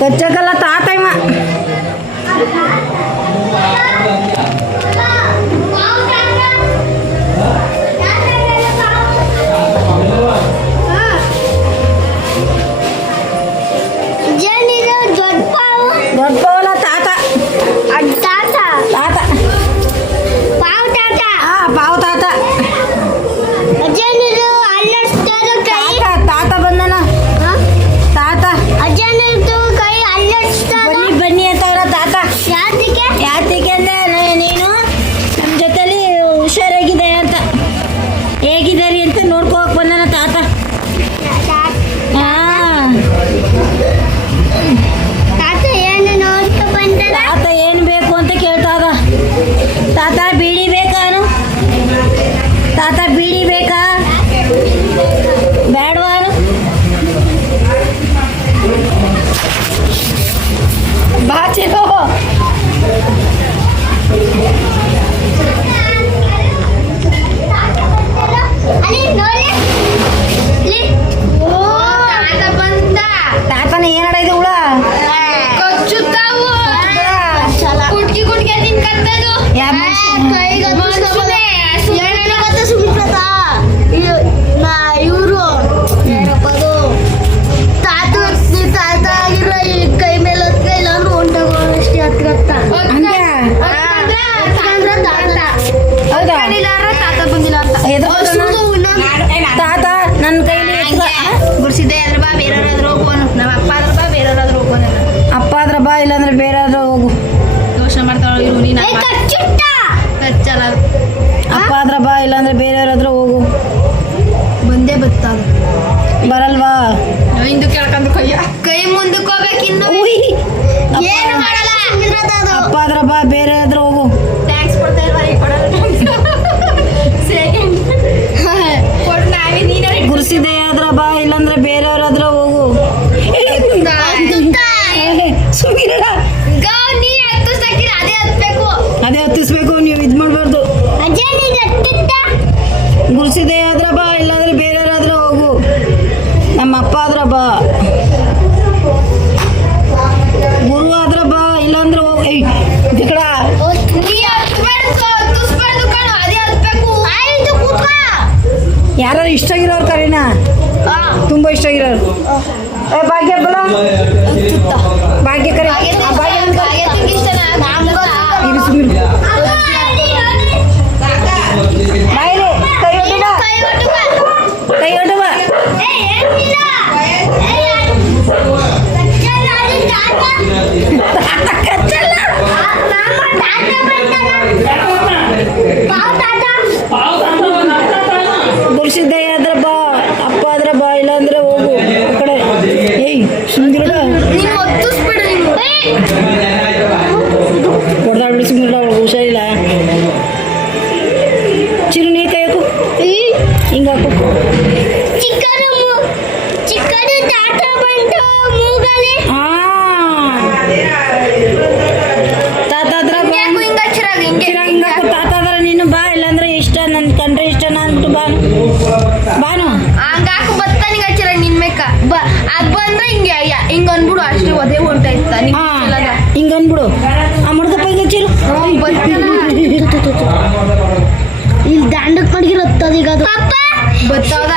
ಕಚ್ಚಕಲ್ಲ ತಾತಯ್ಯ ದೊಡ್ಡ ಪವಲ ತಾತ ತಾತ ತಾತ ಪಾವ್ ತಾತ ತಾತ ಬಂದನ ತಾತ ಬನ್ನಿ ಬನ್ನಿ ಅಂತವ್ರ ತಾತ ಯಾತಿಗೆ ಅಂದ್ರೆ ನೀನು ನಮ್ಮ ಜೊತೆಲಿ ಹುಷಾರಾಗಿದೆ ಅಂತ ಹೇಗಿದ್ದಾರೆ ಅಂತ ನೋಡ್ಕೋಕ್ ಬಂದನ ತಾತ. ತಾತ ಏನು ಬೇಕು ಅಂತ ಕೇಳ್ತಾರ. ತಾತ ಬೀಡಿ ಬೇಕಾನು? ತಾತ ಬೀಡಿ ಬೇಕಾ ಬೇಡವಾನು? ಬಾಚಿರೋ ತಾತನ ಏನಡ ಇದು ಹುಳ ಇವರು ತಾತ ತಾತ ಆಗಿರೋ ಕೈ ಮೇಲೆ ಇಲ್ಲಾಂದ್ರೆ ಹೊಂಟೋಗೋಷ್ಟೇ ಹತ್ಕತ್ತ ಹೌದಾ ತಾತ ಬಂದಿಲ್ಲ ತಾತ ನನ್ನ ಕೈಲಿ ಗುಡ್ಸಿದ್ದೆ ಅದ್ರ ಬಾ ಬೇರೆಯವ್ರಾದ್ರೂ ಹೋಗೋನು ನಮ್ಮ ಅಪ್ಪ ಅದ್ರ ಬಾ ಬೇರೆಯವ್ರಾದ್ರೂ ಹೋಗೋನ ಅಪ್ಪ ಆದ್ರ ಬಾ ಇಲ್ಲಾಂದ್ರೆ ಬೇರೆ ಹೋಗು ಯೋಚನೆ ಮಾಡ್ತಾಳ ಇರು ನೀನು ಕಚ್ಚಲ್ಲ ಅಪ್ಪ ಆದ್ರ ಬಾ ಇಲ್ಲಾಂದ್ರೆ ಬೇರೆಯವ್ರಾದ್ರೂ ಹೋಗು. ಬಂದೇ ಬರ್ತದ ಬರಲ್ವಾ? ಹಿಂದು ಕೇಳ್ಕೊಂಡು ಕೈ ಮುಂದಕ್ಕೆ ಹೋಗ್ಬೇಕು ಇನ್ನು ಏನು ಮಾಡಲ್ಲ ಅಪ್ಪ ಆದ್ರ ಬಾ ಬೇರೆ ಆದ್ರೂ ಹೋಗು. ಟ್ಯಾಕ್ಸ್ ಕೊಡ್ತಾ ಇಲ್ವಾ ಸೆಕೆಂಡ್ ಕೊಡ್ ನಾವೇ ನೀನೇ ಗುರ್ಸಿದೆ ಆದ್ರ ಬಾ ಇಲ್ಲಾಂದ್ರೆ ಬೇರೆಯವ್ರಾದ್ರೂ ಹೋಗು. ಸುಮಿರಲ್ಲ ನೀ ಹತ್ತು ಸಕ್ಕಿರ ಅದೇ ಹತ್ಬೇಕು ಅದೇ ಹತ್ತಿಸ್ಬೇಕು, ನೀವು ಇದು ಮಾಡಬಾರ್ದು. ಗುರ್ಸಿದೆ ಆದ್ರ ಬಾ ಇಲ್ಲಾಂದ್ರೆ ಬೇರೆಯವ್ರಾದ್ರೂ ಹೋಗು. ನಮ್ಮ ಅಪ್ಪ ಆದ್ರ ಬಾ, ಗುರು ಆದ್ರ ಬಾ ಇಲ್ಲಾಂದ್ರೆ ಹೋಗು. ದಿಕ್ಕಡ ನೀ ಹತ್ತಿಸ್ಬಾರ್ದು ಕಣೋ ಅದೇ ಹತ್ಬೇಕು. ಆಯ್ತು ಕೂತ್ಕೋ. ಯಾರು ಇಷ್ಟ ಆಗಿರೋರು ಕರೀನಾ, ತುಂಬ ಇಷ್ಟ ಆಗಿರೋರು. ಭಾಗ್ಯ ಬಲ ಭಾಗ್ಯ ಕರಿ ಇರು ಸುಮಿರು ಬಾಯಿಲೆ ಕೈ ಹೊಡಿಡ ಕೈ ಹೊಡುವ ಕಚ್ಚಲ್ಲ. ಗುರ್ಸಿದ್ದೆ ಆದ್ರ ಬಾ, ಅಪ್ಪ ಆದ್ರ ಬಾ ಇಲ್ಲಾಂದ್ರೆ ಹೋಗು ಆ ಕಡೆ. ಏಯ್ ಸುಮ್ಗಿರಡ ಹೊಡೆದಾಡ್ಬಿಡಿ ಸುಮ್ಗಿರಡ, ಅವಳು ಹುಷಾರಿಲ್ಲ. ಚಿರು ನೀ ಕೈ ಹಾಕು, ಹಿಂಗಾಕು. ತಾತ ಆದ್ರ ಬಾ, ಹಿಂಗಾಕು. ತಾತ ಆದ್ರ ನೀನು ಬಾ, ಇಲ್ಲಾಂದ್ರೆ ಇಷ್ಟ ನನ್ ಕಂಡ್ರೆ ಇಷ್ಟನ ಅಂದ್ಬಿಟ್ಟು ಬಾನು ಬಾನು ಹಂಗಾಕು ಬತ್ತ ನಿಂಗ ಹಚ್ಚಿರ ನಿನ್ ಮೇಕ ಅದ್ ಬಂದ್ರೆ ಹಿಂಗೆ ಹಿಂಗ ಅನ್ಬಿಡು ಅಷ್ಟೇ ಒದೇ ಹೊಂಟಾ ಇತ್ತ ಹಿಂಗ ಅನ್ಬಿಡು. ಆ ಮುಡ್ದಪ್ಪ ಹಿಂಗ ಚಿರು ಇಲ್ಲಿ ದಾಂಡಕ್ ಮಡಗಿರತ್ತದ ಈಗ ಅದು ಬತ್ತದ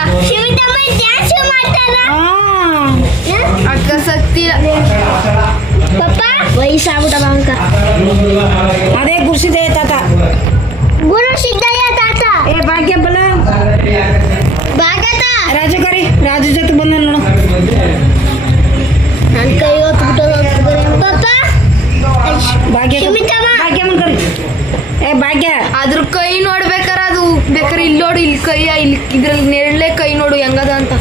ಅಕ್ಕ ಸಕ್ತಿರ ಪಪ್ಪ ವಯಸ್ಸಾಗ್ಬಿಟ್ಟದ ಅಂಕ. ಅದೇ ಗುರ್ಸಿದೆ ತಾತ, ಗುರು ಸಿದ್ದಯ್ಯ ತಾತ. ಏ ಭಾಗ್ಯ ಬಲ ಭಾಗತ ರಾಜ ಕರಿ, ರಾಜ ಜೊತೆ ಬಂದ ನೋಡು. ನನ್ನ ಕೈ ಹೊತ್ಬಿಟ್ಟದ ಪಪ್ಪ. ಭಾಗ್ಯ ಭಾಗ್ಯಮ್ಮನ್ ಕರಿ. ಏ ಭಾಗ್ಯ ಅದ್ರ ಕೈ ನೋಡ್ಬೇಕಾರ ಅದು ಬೇಕಾರೆ ಇಲ್ಲಿ ನೋಡು, ಇಲ್ಲಿ ಕೈ ಇಲ್ಲಿ ಇದ್ರಲ್ಲಿ ನೆರಳೆ ಕೈ ನೋಡು ಹೆಂಗದ ಅಂತ.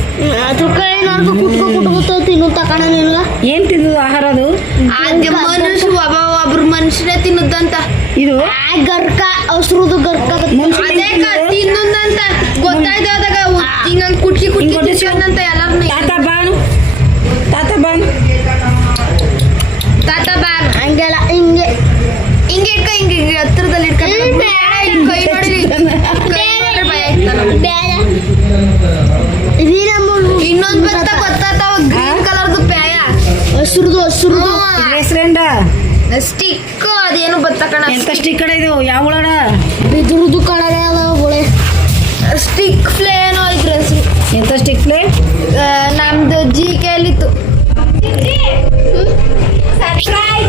ಅದ್ರ ಕೈ ನೋಡ್ಬೇಕು ಕುಟ್ಕೋ ತಿನ್ನು ತಕಣ ನಿನ್ಗ. ಏನ್ ತಿನ್ನೋದು ಆಹಾರ ಅದು? ಆದ್ಯ ಮನುಷ್ಯ ಒಬ್ರು ಮನುಷ್ಯನೇ ತಿನ್ನುದಂತ. ಇದು ಗರ್ಕ ಹಸ್ರುದು ಗರ್ಕ ಅದೇ ತಿನ್ನುದಂತ ಗೊತ್ತಾಯ್ತದಾಗ ಹಿಂಗಂಗ್ ಕುಟ್ಕಿ ತಿನ್ನಂತ ಎಲ್ಲಾರ್ನು. ತಾತ ಬಾನು, ತಾತ ಬಾನು, ತಾತ ಬಾನು ಹಂಗೆಲ್ಲ ಹಿಂಗೆ ಹಿಂಗೆ ಇಟ್ಕ ಹಿಂಗೆ ಹತ್ರದಲ್ಲಿ ಇಟ್ಕೊಂಡು ಕೈ ನೋಡಿ ಕೈ ನೋಡ್ರೆ ಭಯ ಆಯ್ತಲ್ಲ. ಇನ್ನೊಂದು ಬರ್ತಾ ಗೊತ್ತಾತಾವ ಗ್ರೀನ್ ಹಸ್ರು ಹೆಸರೇಂಡ ಸ್ಟಿಕ್ ಅದೇನು ಬತ್ತಕಣ ಎಂತ ಸ್ಟಿಕ್ ಕಡೆ ಇದು ಯಾವ ಹುಳಡ ಇದ್ರದ್ದು ಕಳಲೆ ಅದಾವ ಗುಳೆ ಸ್ಟಿಕ್ ಫ್ಲೇ ಏನೋ ಇದ್ರ ಹೆಸರು ಎಂತ ಸ್ಟಿಕ್ ಪ್ಲೇ ನಮ್ದು ಜಿ ಕೆ ಅಲ್ಲಿತ್ತು ಸಬ್ಸ್ಕ್ರೈಬ್